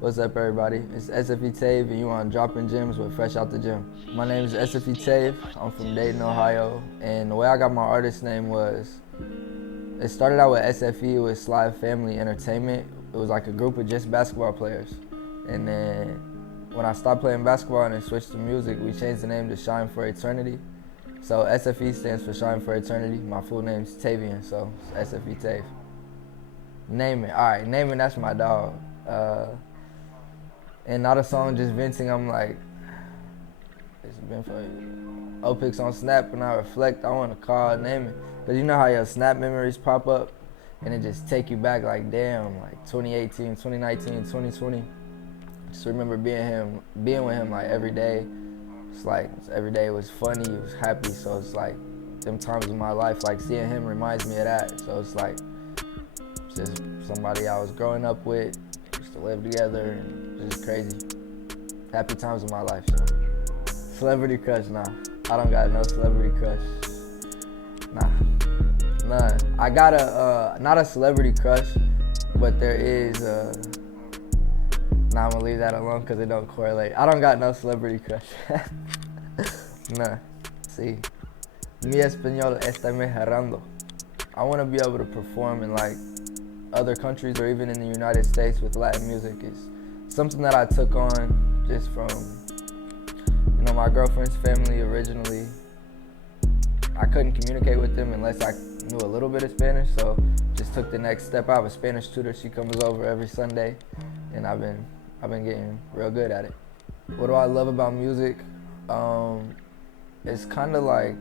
What's up, everybody? It's SFE Tav, and you on Dropping Gems with Fresh Out the Gym. My name is SFE Tav. I'm from Dayton, Ohio, and the way I got my artist name was, it started out with SFE, with Sly Family Entertainment. It was like a group of just basketball players. And then when I stopped playing basketball and then switched to music, we changed the name to Shine for Eternity. So SFE stands for Shine for Eternity. My full name's Tavian, so it's SFE Tav. Naming, all right, naming, that's my dog. And not a song just venting, I'm like, it's been for Opics on Snap, and I reflect, I want to call, name it. Because you know how your Snap memories pop up, and it just take you back like, damn, like 2018, 2019, 2020. Just remember being with him like every day. It's like, every day was funny, it was happy, so it's like, them times in my life, like seeing him reminds me of that. So it's like, just somebody I was growing up with, used to live together, and just crazy. Happy times in my life, so. Celebrity crush, nah. I don't got no celebrity crush. Nah, none. I got not a celebrity crush, but there is nah, I'm gonna leave that alone because it don't correlate. I don't got no celebrity crush. Nah, see. Mi español está mejorando. I wanna be able to perform in like other countries or even in the United States with Latin music. Is something that I took on just from, my girlfriend's family originally. I couldn't communicate with them unless I knew a little bit of Spanish, so just took the next step. I have a Spanish tutor. She comes over every Sunday, and I've been getting real good at it. What do I love about music? It's kind of like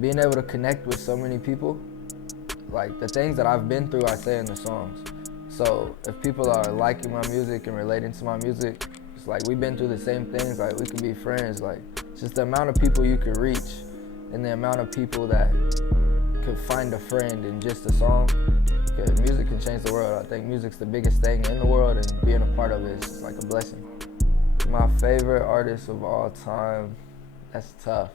being able to connect with so many people. Like the things that I've been through, I say in the songs. So if people are liking my music and relating to my music, it's like we've been through the same things. Like we could be friends. Like it's just the amount of people you could reach, and the amount of people that could find a friend in just a song. Because music can change the world. I think music's the biggest thing in the world, and being a part of it is like a blessing. My favorite artist of all time, that's tough.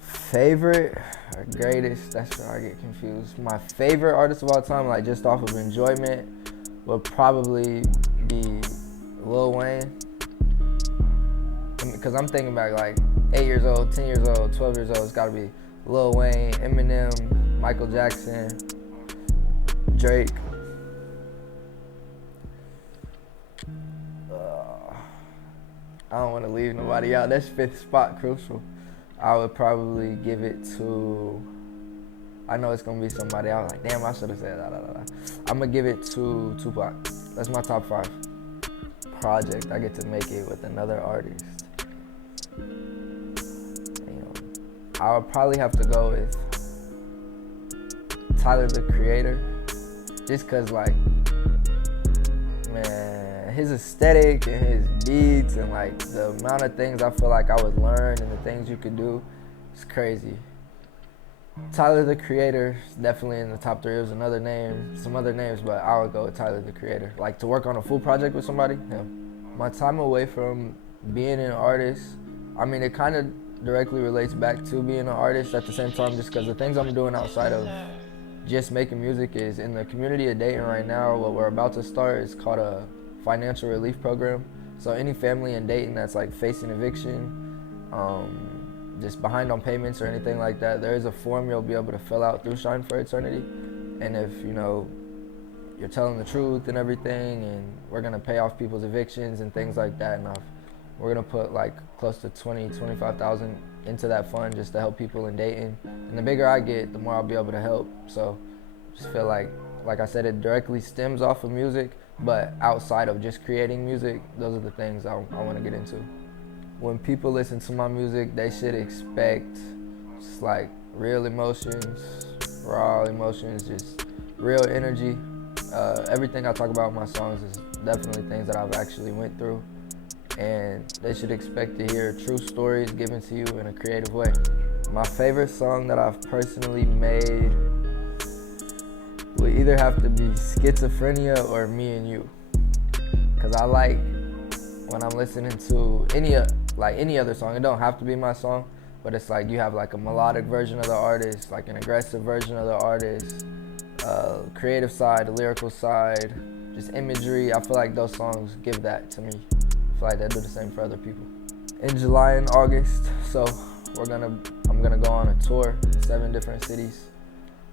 Favorite or greatest, that's where I get confused. My favorite artist of all time, like just off of enjoyment, would probably be Lil Wayne. Because I'm thinking back like 8 years old, 10 years old, 12 years old, it's gotta be Lil Wayne, Eminem, Michael Jackson, Drake. I don't want to leave nobody out. That's fifth spot crucial. I would probably give it to, I know it's going to be somebody. I was like, damn, I should have said that. I'm going to give it to Tupac. That's my top 5 project. I get to make it with another artist. I would probably have to go with Tyler, the Creator. Just because, like, man, his aesthetic and his beats and like the amount of things I feel like I would learn and the things you could do, it's crazy. Tyler, the Creator is definitely in the top 3. There's another name, some other names, but I would go with Tyler, the Creator. Like to work on a full project with somebody, him. My time away from being an artist, I mean, it kind of directly relates back to being an artist at the same time, just because the things I'm doing outside of just making music is in the community of Dayton right now. What we're about to start is called a financial relief program. So any family in Dayton that's like facing eviction, just behind on payments or anything like that, there is a form you'll be able to fill out through Shine for Eternity. And if you're telling the truth and everything, and we're gonna pay off people's evictions and things like that, and we're gonna put like close to $25,000 into that fund just to help people in Dayton. And the bigger I get, the more I'll be able to help. So just feel like I said, it directly stems off of music, but outside of just creating music, those are the things I want to get into. When people listen to my music, they should expect just like real emotions, raw emotions, just real energy. Everything I talk about in my songs is definitely things that I've actually went through, and they should expect to hear true stories given to you in a creative way. My favorite song that I've personally made would either have to be Schizophrenia or Me and You. Cause I like when I'm listening to any other song, it don't have to be my song, but it's like you have like a melodic version of the artist, like an aggressive version of the artist, creative side, the lyrical side, just imagery. I feel like those songs give that to me. I feel like they do the same for other people. In July and August, so I'm gonna go on a tour in 7 different cities.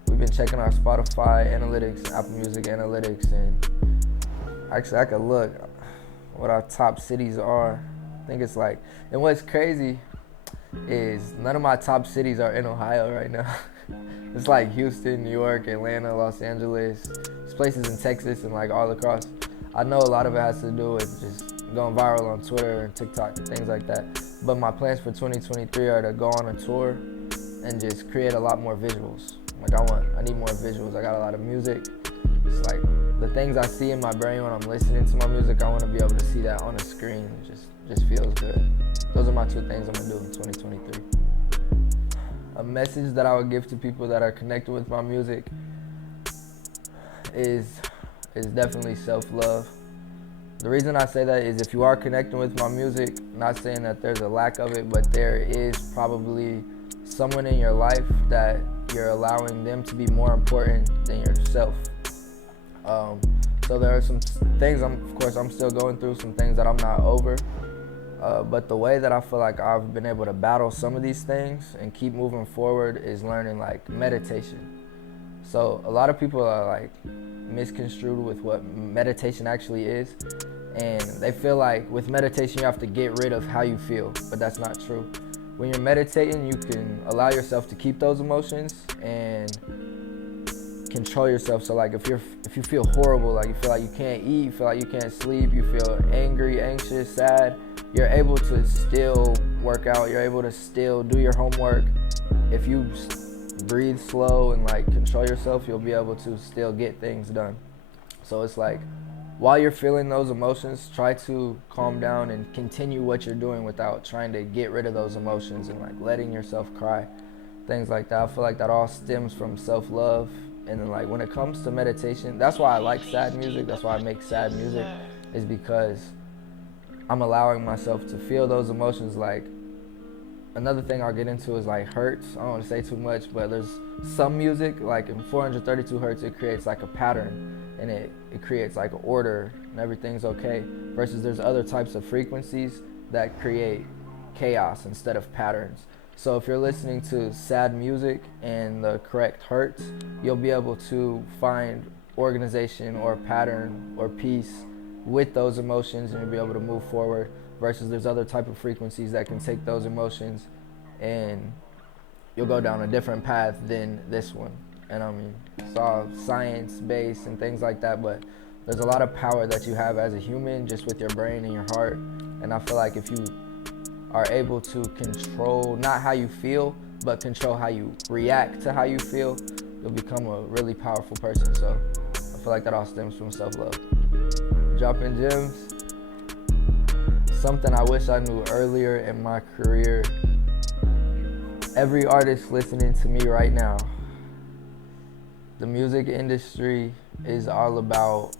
We've been checking our Spotify analytics, Apple Music analytics, and actually I could look what our top cities are. I think it's like, and what's crazy is none of my top cities are in Ohio right now. It's like Houston, New York, Atlanta, Los Angeles. There's places in Texas and like all across. I know a lot of it has to do with just going viral on Twitter and TikTok and things like that. But my plans for 2023 are to go on a tour and just create a lot more visuals. Like I need more visuals. I got a lot of music. It's like the things I see in my brain when I'm listening to my music, I want to be able to see that on a screen. It just feels good. Those are my 2 things I'm gonna do in 2023. A message that I would give to people that are connected with my music is definitely self-love. The reason I say that is if you are connecting with my music, not saying that there's a lack of it, but there is probably someone in your life that you're allowing them to be more important than yourself. So there are some things I'm still going through, some things that I'm not over. But the way that I feel like I've been able to battle some of these things and keep moving forward is learning like meditation. So a lot of people are like misconstrued with what meditation actually is, and they feel like with meditation you have to get rid of how you feel, but that's not true. When you're meditating, you can allow yourself to keep those emotions and control yourself. So like if you feel horrible, like you feel like you can't eat, you feel like you can't sleep, you feel angry, anxious, sad, you're able to still work out, you're able to still do your homework. If you breathe slow and like control yourself, you'll be able to still get things done. So it's like while you're feeling those emotions, try to calm down and continue what you're doing without trying to get rid of those emotions and like letting yourself cry, things like that. I feel like that all stems from self-love. And then like when it comes to meditation, that's why I like sad music, that's why I make sad music, is because I'm allowing myself to feel those emotions. Like another thing I'll get into is like hertz. I don't want to say too much, but there's some music like in 432 hertz, it creates like a pattern and it creates like order and everything's okay, versus there's other types of frequencies that create chaos instead of patterns. So if you're listening to sad music and the correct hertz, you'll be able to find organization or pattern or peace with those emotions, and you'll be able to move forward, versus there's other type of frequencies that can take those emotions and you'll go down a different path than this one. And I mean, it's all science-based and things like that, but there's a lot of power that you have as a human just with your brain and your heart. And I feel like if you are able to control not how you feel, but control how you react to how you feel, you'll become a really powerful person. So I feel like that all stems from self-love. Dropping gems. Something I wish I knew earlier in my career. Every artist listening to me right now, the music industry is all about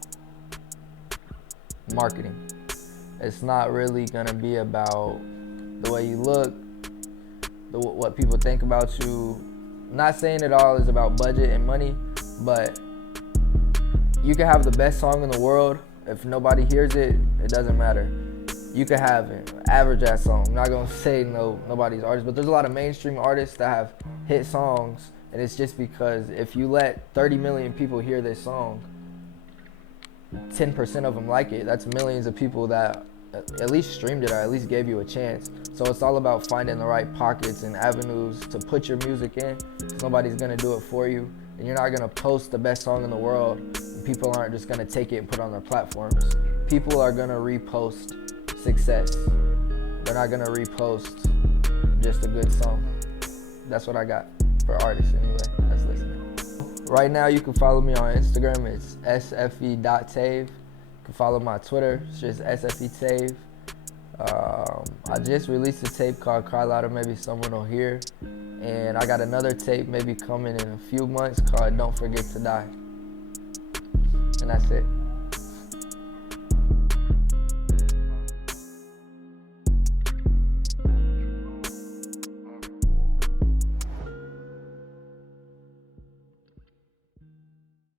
marketing. It's not really gonna be about the way you look, what people think about you. Not saying it all is about budget and money, but you can have the best song in the world. If nobody hears it, it doesn't matter. You could have an average ass song. I'm not gonna say nobody's artist, but there's a lot of mainstream artists that have hit songs, and it's just because if you let 30 million people hear this song, 10% of them like it. That's millions of people that at least streamed it or at least gave you a chance. So it's all about finding the right pockets and avenues to put your music in. Nobody's gonna do it for you, and you're not gonna post the best song in the world, and people aren't just gonna take it and put it on their platforms. People are gonna repost success. They're not gonna repost just a good song. That's what I got for artists anyway that's listening. Right now you can follow me on Instagram, it's SFE.Tav. You can follow my Twitter, it's just SFE Tav. I just released a tape called Cry Louder, maybe someone will hear. And I got another tape maybe coming in a few months called Don't Forget to Die. And that's it.